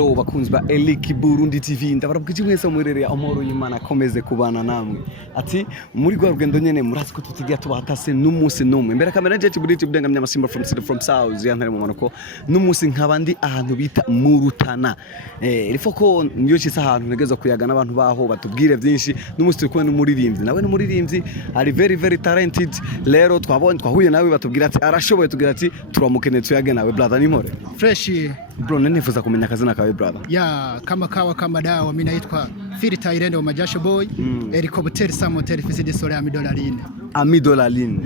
Hello bakunzi ba Eliki Burundi TV ndabarabwije mwese murereye amoro y'Imana akomeze kubana namwe ati muri gwa rugendo nyene murazi ko tutigiye tubahatase n'umunsi numwe mbere kamera je kiburiti budengamya amasimba from south yantare mu manoko n'umunsi nkabandi ahantu bita Murutana rifo ko niyo cyisa ahantu negeza kuyaga n'abantu baho batubwire byinshi n'umunsi turi kumwe n'umuririmbyi nawe n'umuririmbyi ari very talented rero twahuye nawe batubwira ati arashoboye tugira ati turamukeneye tuyage nawe brother ni more fresh bro nifuza kumenya kazina kawe brother ya kama dawa mimi naitwa Filter Irende wa Majasho Boy helicopter samotel fisidi sole amidolaline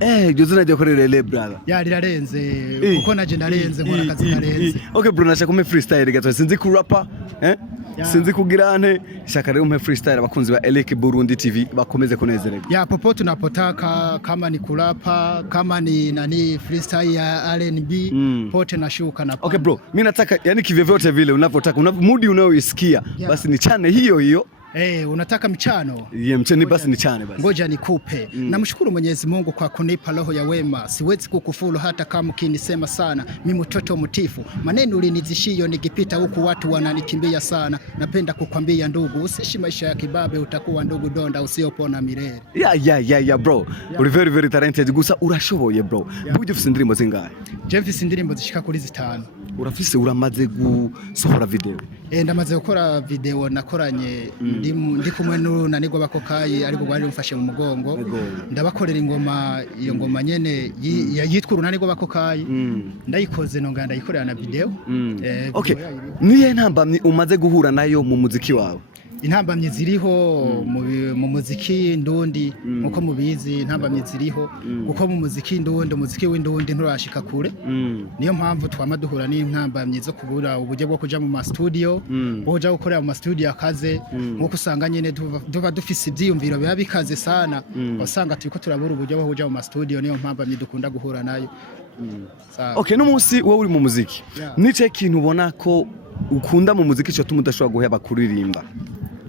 ya jozina je korere le brother ya rirarenze uko naje ndarenze nkora kazi karenze okay bro nasha kume freestyle gato sinzi ku rapper sinzi kugirane shaka rero umpe freestyle bakunzi ba Eliki Burundi TV bakomeze kunezererwa ya popo tunapotaka kama ni kurapa kama ni nani freestyle ya R&B pote nashuka na okay bro mimi nataka yani kivyovyote vile unapotaka mood unayoisikia basi ni chane hiyo unataka mchano? Mchani basi ni chane basi. Ngoja nikupe. Namshukuru Mwenyezi Mungu kwa kunipa roho ya wema. Siwezi kukufuru hata kama ukinisema sana. Mimi mtoto mtifu. Maneno ulinizishio nikipita huku watu wananikimbia sana. Napenda kukwambia ndugu, usiishi maisha ya kibabe utakuwa ndugu donda usiopona milele. Yeah bro. Uri very talented gusa urashoboye bro. Buje ufise indirimbo zingahe? Je mfise indirimbo zishika kuri 5. Urafise uramaze gusohora video? Ndamaze gukora video nakoranye ndi kumwe n'unanirwa bakokayi ariko gwari mfashe mu mugongo ndabakorera ingoma iyo ngoma nyene yitwa urunanirwa bakokayi ndayikoze no nganda yikorera na video okay niye ntambamye umaze guhura nayo mu muziki wawe intambamye ziriho mu muziki ndundi uko mubizi intambamye ziriho uko mu muziki w'indundi nturashika kure niyo mpamvu twamaduhura n'intambamye zo kubura uburyo bwo kuja mu studio boja gukorera mu studio akaze nkuko usanga nyene duva dufise ibyiyumviro biba bikaze sana wasanga turiko turabura uburyo bwo kuja mu studio niyo mpamvu dukunda guhura nayo okay n'umunsi wowe uri mu muziki nice kintu ubona ko ukunda mu muziki cyo tumudashobora guheba kuririmba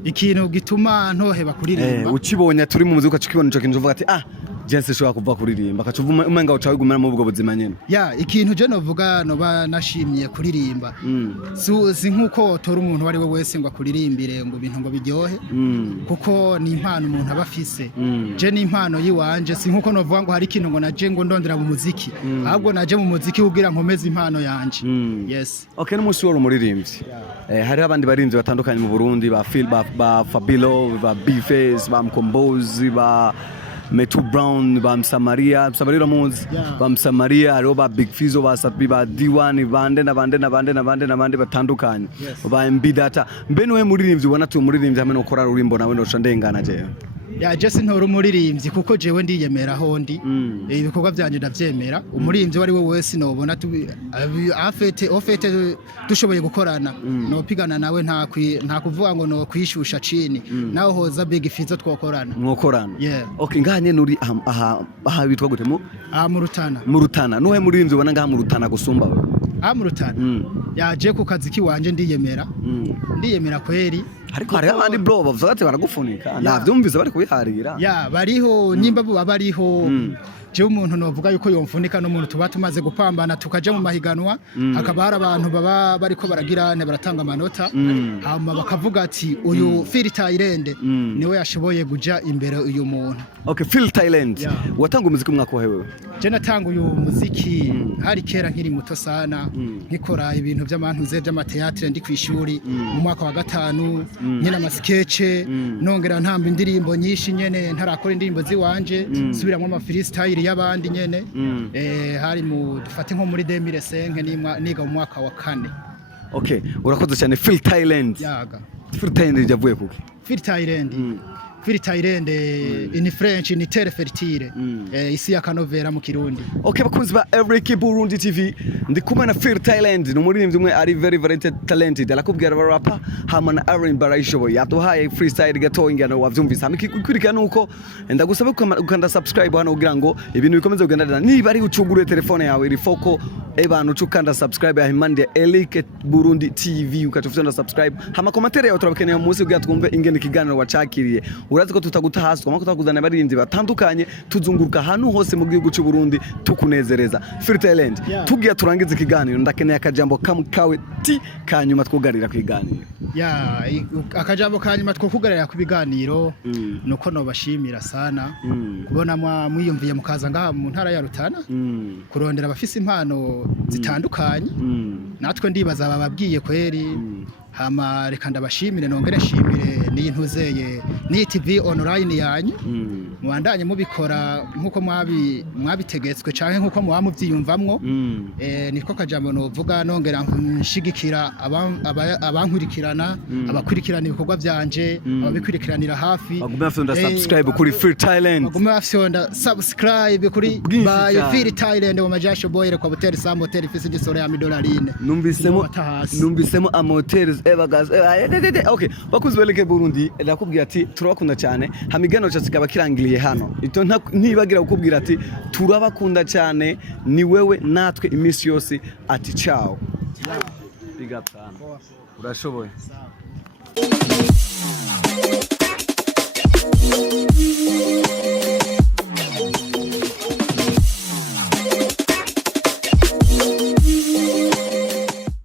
ikintu gituma ntoheba kuririmba ukibonye turi mu muziki ukibona ico kintu uvuga ati jense shobora kuva kuririmba akacuva umenga ucawe gumera mu bwo buzima nyene ikintu je novuga no banashimye kuririmba si nkuko tora umuntu wari we wese ngo akuririmbire ngo ibintu ngo biryohe kuko ni impano umuntu abafise je ni impano yiwanje si nkuko novuga ngo hari ikintu ngo naje ngo ndondera mu muziki ahubwo naje mu muziki kugira nkomeze impano yanje yes okay n'umunsi wari umuririmbyi hari abandi barinzi batandukanye mu Burundi ba Fabilo ba Bface ba Mkombozi ba Metu Brown ba Msamaria Ramonzi ba Msamaria ariho ba Big Fizo ba Sapi ba D1 bande batandukanye ba MB Data mbene we muririmbyi ubona tu muririmbyi hamwe no kora rurimbo nawe no ndengana je Jesse ntora umuririmbyi kuko jewe ndiyemera hondi ibikorwa byanje ndavyemera umuririmbyi wari we wese nobona afete dushoboye gukorana no pigana nawe nta kuvuga ngo no kwishusha chini naho hoza Big Fizo twokorana okay nganye nuri aha bitwa gute mu Murutana nuwe muririmbyi ubona ngaha Murutana gusumba we Murutana yaje ku kazi kiwanje ndiyemera kweri ariko hari abandi bro bavuga ati baragufunika navyumvise bari kubiharira bariho nyimba bo bariho je umuntu novuga yuko yomfunika no muntu tuba tumaze gupambana tukaje mu mahiganwa akaba hari abantu baba bariko baragirane baratanga amanota hama bakavuga ati uyu Filter Irende niwe yashoboye guja imbere uyu muntu okay Filter Irende watanga umuziki mwaka wahewe je natanga uyu muziki hari kera nkiri muto sana nkikora ibintu by'amantuze by'amateatre ndi kwishuri mu mwaka wa 5 nyina amasketche nongera ntamba indirimbo nyinshi nyene ntarakora indirimbo ziwanje subiramwe ama freestyle y'abandi nyene hari mu dufate nko muri 2005 niga mu mwaka wa 4 okay urakoze cyane Filter Irende Filter Irende yavuye kuki Filter Irende in French ni terre fertile isi ya kanovera mu Kirundi okay bakunzi ba Eliki Burundi TV ndi kumwe na Filter Irende n'umuririmbyi umwe ari very talented alakubwira barapa hama na Aaron barayishoboye yaduhaye freestyle gato ingana wavyumvise hama ikurikirana nuko ndagusaba ukanda subscribe hano kugira ngo ibintu bikomeze kugendana niba ari ucugure telefone yawe iri foko abantu ucukanda subscribe ya Himandi Eliki Burundi TV ukatufuna subscribe hama commentaire yawe turabakeneye munsi kugira twumve ingene kiganiro wacakiriye urazi ko tutaguta hasi twama kutakuzana abaririmbyi batandukanye tuzunguruka ahantu hose mu gihugu cy'u Burundi tukunezereza Free Talent tugiye turangiza ikiganiro ndakeneye akajambo kamwe kawe ti kanyuma twugarira ku iganiro akajambo kanyuma twokugarira ku biganiro nuko nobashimira sana kubona mwiyumviye mukaza ngaha mu ntara ya Rutana kurondera abafise impano zitandukanye natwe ndibaza bababwiye kweri hama reka ndabashimire nongere nshimire niyi ntuzeye ni TV online yanyu mwandanye mubikora nkuko mwabitegetswe canke nkuko muvyiyumvamwo niko kajambo novuga nongera nshigikira abankurikirana abakurikirana ibikorwa byanje ababikurikiranira hafi bagume bafyonda subscribe kuri Free Talent bagume bafyonda subscribe kuri by Free Talent wa majasho boyere kwa hotel Sam hotel fisi gisore ya $100 numvisemo amotels ebagas okay bakuzweleke Burundi ndakubwira ati turabakunda cyane hamigano cyo kikaba kirangiriye hano ito ntibagira kukubwira ati turabakunda cyane ni wewe natwe imisi yose ati ciao big up sana urashoboye sawa